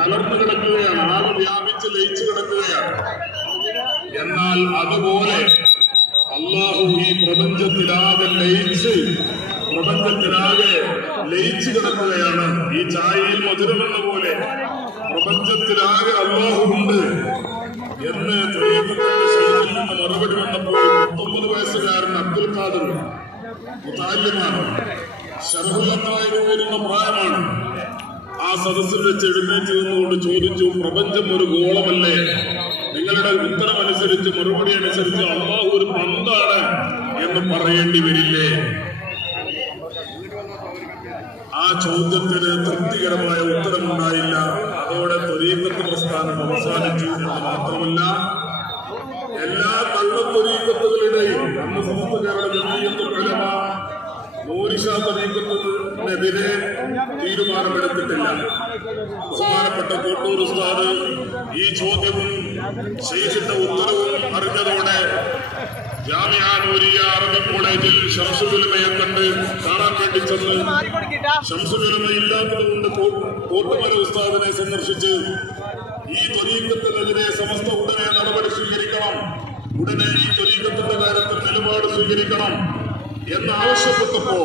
കലർന്നു കിടക്കുകയാണ്, ആകെ വ്യാപിച്ച് ലയിച്ചു കിടക്കുകയാണ്. എന്നാൽ അതുപോലെ അള്ളാഹു ഈ പ്രപഞ്ചത്തിലാകെ ലയിച്ചു കിടക്കുകയാണ്. ഈ ചായയിൽ മധുരമെന്ന പോലെ പ്രപഞ്ചത്തിലാകെ അള്ളാഹു ഉണ്ട് എന്ന് ശൈലിയിൽ നിന്ന് മറുപടി വന്നപ്പോൾ 19 വയസ്സുകാരൻ അബ്ദുൽ ഖാദർ മുതാല്ലിമാണ്, ശർഹുല്ലത്തായി വരുന്ന പ്രായമാണ്. ആ സദസ്സിൽ വെച്ച് എഴുന്നേറ്റ് നിന്നുകൊണ്ട് ചോദിച്ചു, പ്രപഞ്ചം ഒരു ഗോളമല്ലേ? നിങ്ങളുടെ ഉത്തരമനുസരിച്ച്, മറുപടി അനുസരിച്ച് അള്ളാഹു ഒരു പന്താണ് എന്ന് പറയേണ്ടി വരില്ലേ? ആ ചോദ്യത്തിന് തൃപ്തികരമായ ഉത്തരമുണ്ടായില്ല. അതോടെ ത്വരീഖത്ത് പ്രസ്ഥാനം അവസാനിച്ചു എന്ന് മാത്രമല്ല, എല്ലാ കള്ളത്വരീഖത്തുകളുടെയും അന്ന് സമസ്ത കേരള ജമീയത്തുൽ ഉലമ മോരിഷാ ത്വരീഖത്തിനെതിരെ തീരുമാനമെടുത്തിട്ടില്ല. ബഹുമാനപ്പെട്ട കോട്ടൂർ ഉസ്താദ് ഈ ചോദ്യവും ശൈഖിന്റെ ഉത്തരവും അറിഞ്ഞതോടെ ജാമിഅ നൂരിയ അറബി കോളേജിൽ ശംസുൽ ഉലമയെ കണ്ട് കാണാൻ വേണ്ടി ചെന്ന്, ശംസുൽ ഉലമ ഇല്ലാത്തതുകൊണ്ട് കോട്ടുമല ഉസ്താദിനെ സന്ദർശിച്ച് ഈ ത്വരീഖത്തിനെതിരെ സമസ്ത ഉടനെ നടപടി സ്വീകരിക്കണം, ഉടനെ ഈ ത്വരീഖത്തിന്റെ കാര്യത്തിൽ നിലപാട് സ്വീകരിക്കണം എന്നാവശ്യപ്പെട്ടപ്പോ